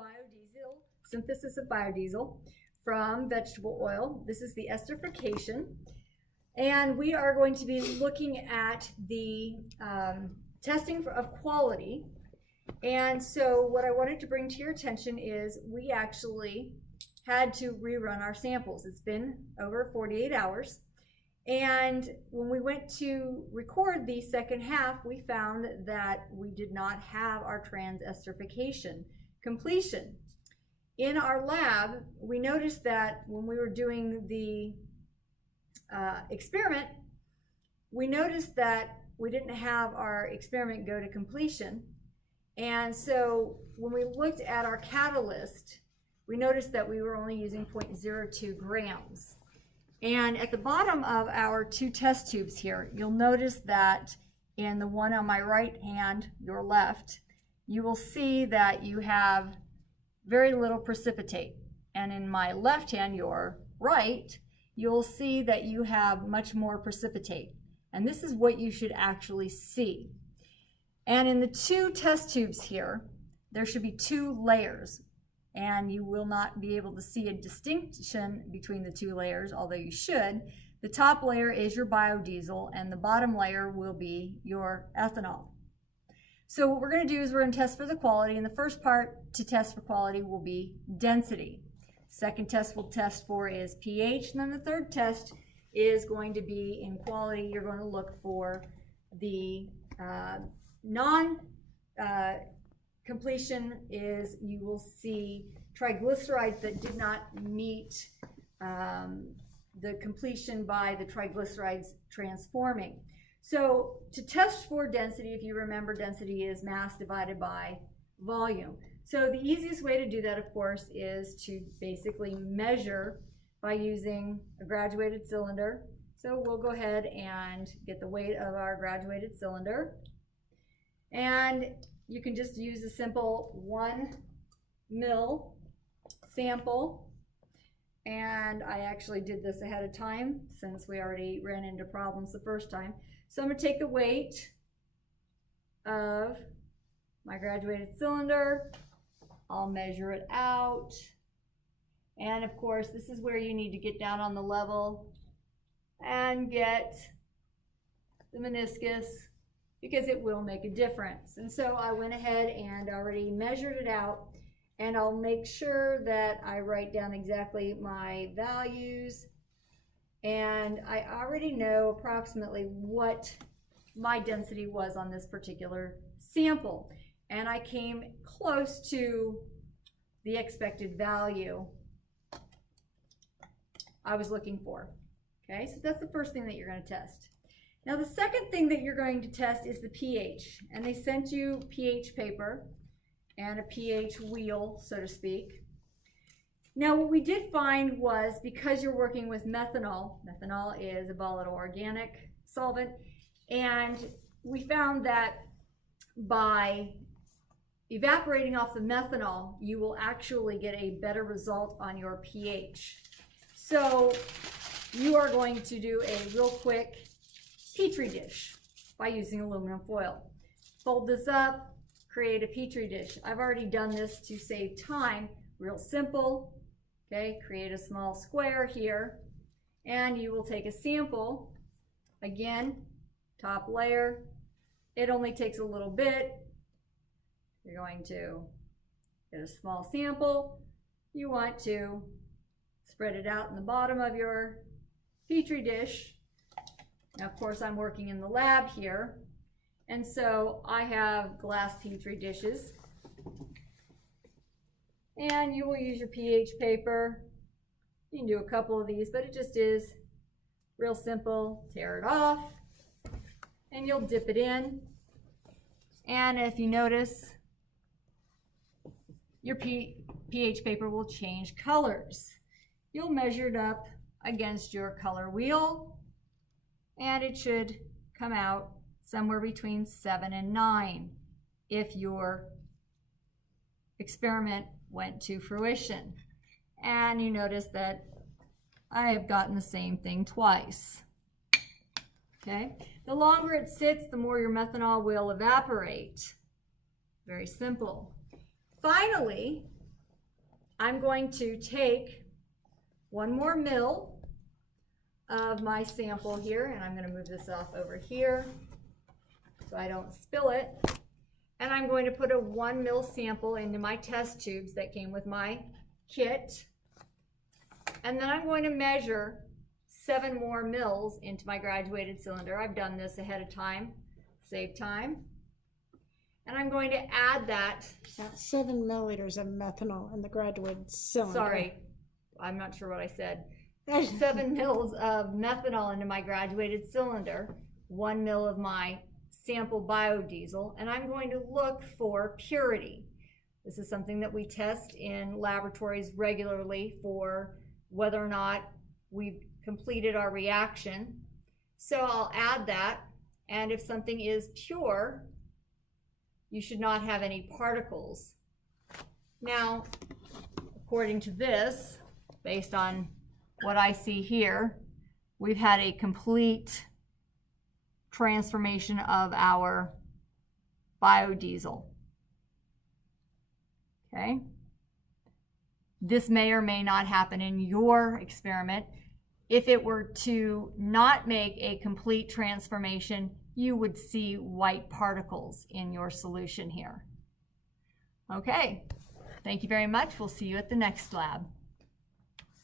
biodiesel, synthesis of biodiesel from vegetable oil. This is the esterification. And we are going to be looking at the testing of quality. And so what I wanted to bring to your attention is we actually had to rerun our samples. It's been over 48 hours. And when we went to record the second half, we found that we did not have our trans esterification completion. In our lab, we noticed that when we were doing the experiment, we noticed that we didn't have our experiment go to completion. And so when we looked at our catalyst, we noticed that we were only using 0.02 grams. And at the bottom of our two test tubes here, you'll notice that in the one on my right hand, your left, you will see that you have very little precipitate. And in my left hand, your right, you'll see that you have much more precipitate. And this is what you should actually see. And in the two test tubes here, there should be two layers. And you will not be able to see a distinction between the two layers, although you should. The top layer is your biodiesel, and the bottom layer will be your ethanol. So what we're going to do is we're going to test for the quality, and the first part to test for quality will be density. Second test we'll test for is pH, and then the third test is going to be in quality. You're going to look for the completion is you will see triglycerides that did not meet the completion by the triglycerides transforming. So to test for density, if you remember, density is mass divided by volume. So the easiest way to do that, of course, is to basically measure by using a graduated cylinder. So we'll go ahead and get the weight of our graduated cylinder. And you can just use a simple 1 ml sample. And I actually did this ahead of time since we already ran into problems the first time. So I'm going to take the weight of my graduated cylinder. I'll measure it out. And of course, this is where you need to get down on the level and get the meniscus, because it will make a difference. And so I went ahead and already measured it out, and I'll make sure that I write down exactly my values, and I already know approximately what my density was on this particular sample, and I came close to the expected value I was looking for. Okay, so that's the first thing that you're going to test. Now the second thing that you're going to test is the pH, and they sent you pH paper and a pH wheel, so to speak. Now what we did find was, because you're working with methanol, methanol is a volatile organic solvent, and we found that by evaporating off the methanol, you will actually get a better result on your pH. So you are going to do a real quick Petri dish by using aluminum foil. Fold this up, create a Petri dish. I've already done this to save time, real simple. Okay, create a small square here, and you will take a sample. Again, top layer. It only takes a little bit. You're going to get a small sample. You want to spread it out in the bottom of your Petri dish. Now, of course, I'm working in the lab here, and so I have glass Petri dishes. And you will use your pH paper. You can do a couple of these, but it just is real simple. Tear it off, and you'll dip it in. And if you notice, your pH paper will change colors. You'll measure it up against your color wheel, and it should come out somewhere between 7 and 9 if your experiment went to fruition. And you notice that I have gotten the same thing twice. Okay, the longer it sits, the more your methanol will evaporate. Very simple. Finally, I'm going to take 1 more ml of my sample here, and I'm going to move this off over here so I don't spill it. And I'm going to put a 1 ml sample into my test tubes that came with my kit. And then I'm going to measure 7 more mils into my graduated cylinder. I've done this ahead of time, save time. And I'm going to add that. 7 milliliters of methanol in the graduated cylinder. Sorry, I'm not sure what I said. 7 mils of methanol into my graduated cylinder, 1 mil of my sample biodiesel, and I'm going to look for purity. This is something that we test in laboratories regularly for whether or not we've completed our reaction. So I'll add that, and if something is pure, you should not have any particles. Now, according to this, based on what I see here, we've had a complete transformation of our biodiesel. Okay? This may or may not happen in your experiment. If it were to not make a complete transformation, you would see white particles in your solution here. Okay, thank you very much. We'll see you at the next lab.